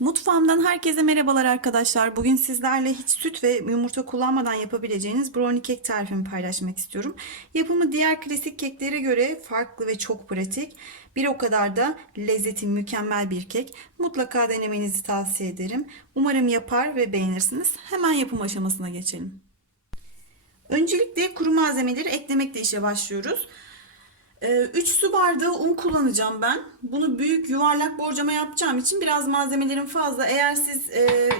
Mutfağımdan herkese merhabalar arkadaşlar. Bugün sizlerle hiç süt ve yumurta kullanmadan yapabileceğiniz brownie kek tarifimi paylaşmak istiyorum. Yapımı diğer klasik keklere göre farklı ve çok pratik. Bir o kadar da lezzeti mükemmel bir kek. Mutlaka denemenizi tavsiye ederim. Umarım yapar ve beğenirsiniz. Hemen yapım aşamasına geçelim. Öncelikle kuru malzemeleri eklemekle işe başlıyoruz. 3 su bardağı un kullanacağım ben. Bunu büyük yuvarlak borcama yapacağım için biraz malzemelerim fazla. Eğer siz e,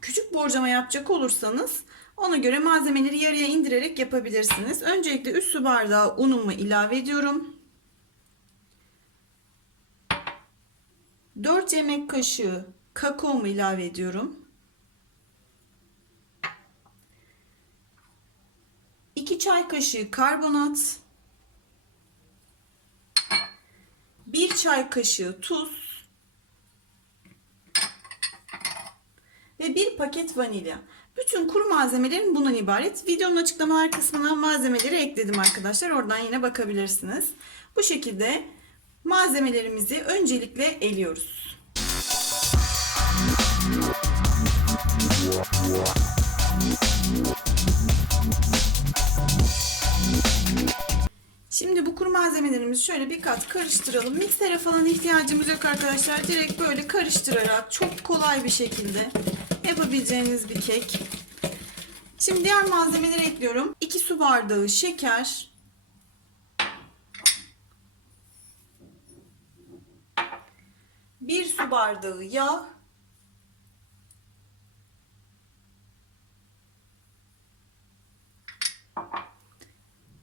küçük borcama yapacak olursanız ona göre malzemeleri yarıya indirerek yapabilirsiniz. Öncelikle 3 su bardağı unumu ilave ediyorum. 4 yemek kaşığı kakaomu ilave ediyorum. 2 çay kaşığı karbonat. 1 çay kaşığı tuz ve 1 paket vanilya. Bütün kuru malzemelerim bundan ibaret. Videonun açıklamalar kısmına malzemeleri ekledim arkadaşlar. Oradan yine bakabilirsiniz. Bu şekilde malzemelerimizi öncelikle eliyoruz. Şimdi bu kuru malzemelerimizi şöyle bir kat karıştıralım. Miksere falan ihtiyacımız yok arkadaşlar. Direkt böyle karıştırarak çok kolay bir şekilde yapabileceğiniz bir kek. Şimdi diğer malzemeleri ekliyorum. 2 su bardağı şeker. Bir su bardağı yağ.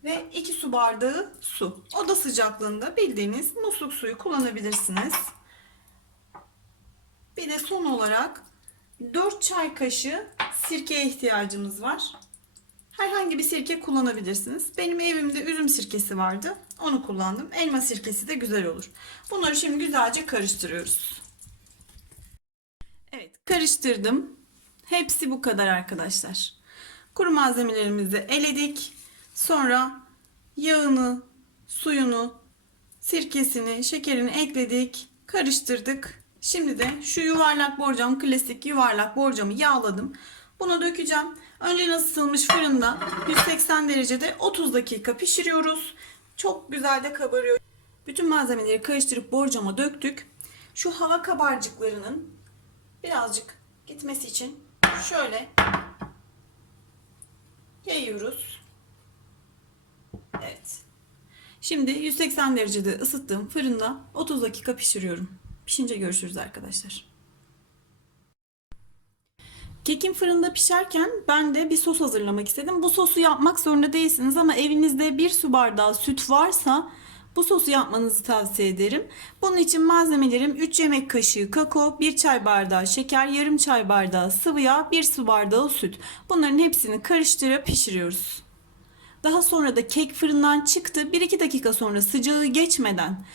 Ve 2 su bardağı su. Oda sıcaklığında bildiğiniz musluk suyu kullanabilirsiniz. Bir de son olarak 4 çay kaşığı sirkeye ihtiyacımız var. Herhangi bir sirke kullanabilirsiniz. Benim evimde üzüm sirkesi vardı. Onu kullandım. Elma sirkesi de güzel olur. Bunları şimdi güzelce karıştırıyoruz. Evet, karıştırdım. Hepsi bu kadar arkadaşlar. Kuru malzemelerimizi eledik. Sonra yağını, suyunu, sirkesini, şekerini ekledik. Karıştırdık. Şimdi de şu yuvarlak borcam, klasik yuvarlak borcamı yağladım. Bunu dökeceğim. Önce ısıtılmış fırında 180 derecede 30 dakika pişiriyoruz. Çok güzel de kabarıyor. Bütün malzemeleri karıştırıp borcama döktük. Şu hava kabarcıklarının birazcık gitmesi için şöyle yayıyoruz. Evet. Şimdi 180 derecede ısıttığım fırında 30 dakika pişiriyorum. Pişince görüşürüz arkadaşlar. Kekim fırında pişerken ben de bir sos hazırlamak istedim. Bu sosu yapmak zorunda değilsiniz ama evinizde bir su bardağı süt varsa bu sosu yapmanızı tavsiye ederim. Bunun için malzemelerim 3 yemek kaşığı kakao, 1 çay bardağı şeker, yarım çay bardağı sıvı yağ, 1 su bardağı süt. Bunların hepsini karıştırıp pişiriyoruz. Daha sonra da kek fırından çıktı. 1-2 dakika sonra sıcağı geçmeden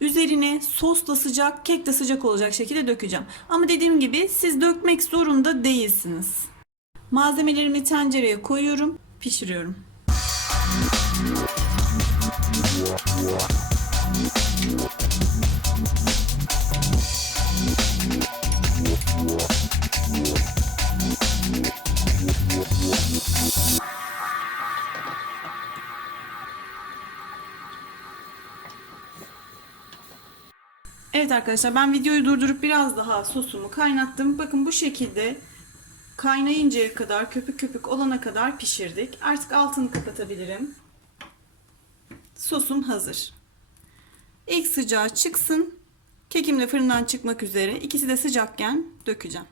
üzerine sos da sıcak, kek de sıcak olacak şekilde dökeceğim. Ama dediğim gibi siz dökmek zorunda değilsiniz. Malzemelerimi tencereye koyuyorum, pişiriyorum. Evet arkadaşlar ben videoyu durdurup biraz daha sosumu kaynattım. Bakın bu şekilde kaynayıncaya kadar köpük köpük olana kadar pişirdik. Artık altını kapatabilirim. Sosum hazır. İlk sıcağı çıksın. Kekim de fırından çıkmak üzere. İkisi de sıcakken dökeceğim.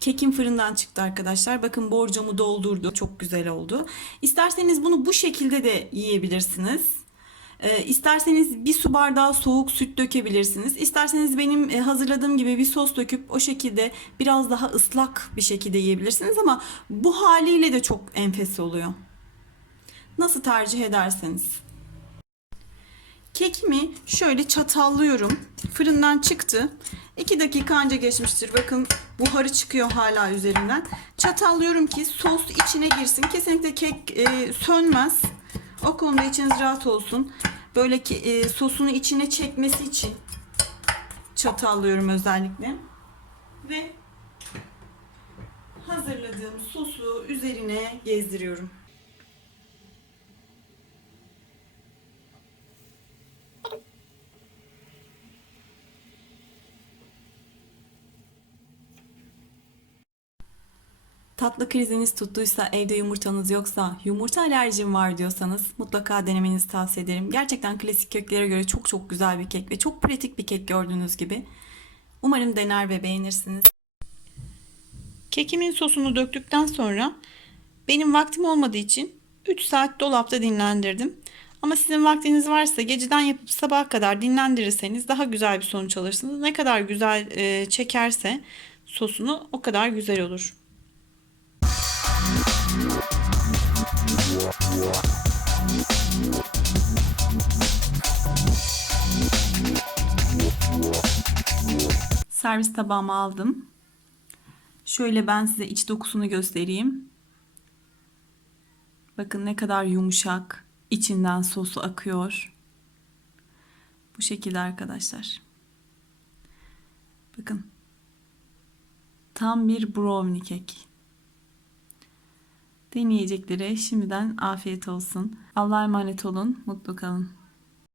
Kekim fırından çıktı arkadaşlar. Bakın borcamı doldurdu. Çok güzel oldu. İsterseniz bunu bu şekilde de yiyebilirsiniz. E, isterseniz bir su bardağı soğuk süt dökebilirsiniz. İsterseniz benim e, hazırladığım gibi bir sos döküp o şekilde biraz daha ıslak bir şekilde yiyebilirsiniz ama bu haliyle de çok enfes oluyor. Nasıl tercih ederseniz. Kekimi şöyle çatallıyorum. Fırından çıktı. 2 dakika anca geçmiştir. Bakın buharı çıkıyor hala üzerinden. Çatallıyorum ki sos içine girsin. Kesinlikle kek e, sönmez. O konuda içiniz rahat olsun. Böyle ki, e, sosunu içine çekmesi için çatallıyorum özellikle. Ve hazırladığım sosu üzerine gezdiriyorum. Tatlı kriziniz tuttuysa, evde yumurtanız yoksa, yumurta alerjim var diyorsanız mutlaka denemenizi tavsiye ederim. Gerçekten klasik keklere göre çok çok güzel bir kek ve çok pratik bir kek gördüğünüz gibi. Umarım dener ve beğenirsiniz. Kekimin sosunu döktükten sonra benim vaktim olmadığı için 3 saat dolapta dinlendirdim. Ama sizin vaktiniz varsa geceden yapıp sabaha kadar dinlendirirseniz daha güzel bir sonuç alırsınız. Ne kadar güzel çekerse sosunu o kadar güzel olur. Servis tabağıma aldım. Şöyle ben size iç dokusunu göstereyim. Bakın ne kadar yumuşak. içinden sosu akıyor. Bu şekilde arkadaşlar. Bakın. Tam bir brownie kek. Deneyeceklere şimdiden afiyet olsun. Allah'a emanet olun. Mutlu kalın.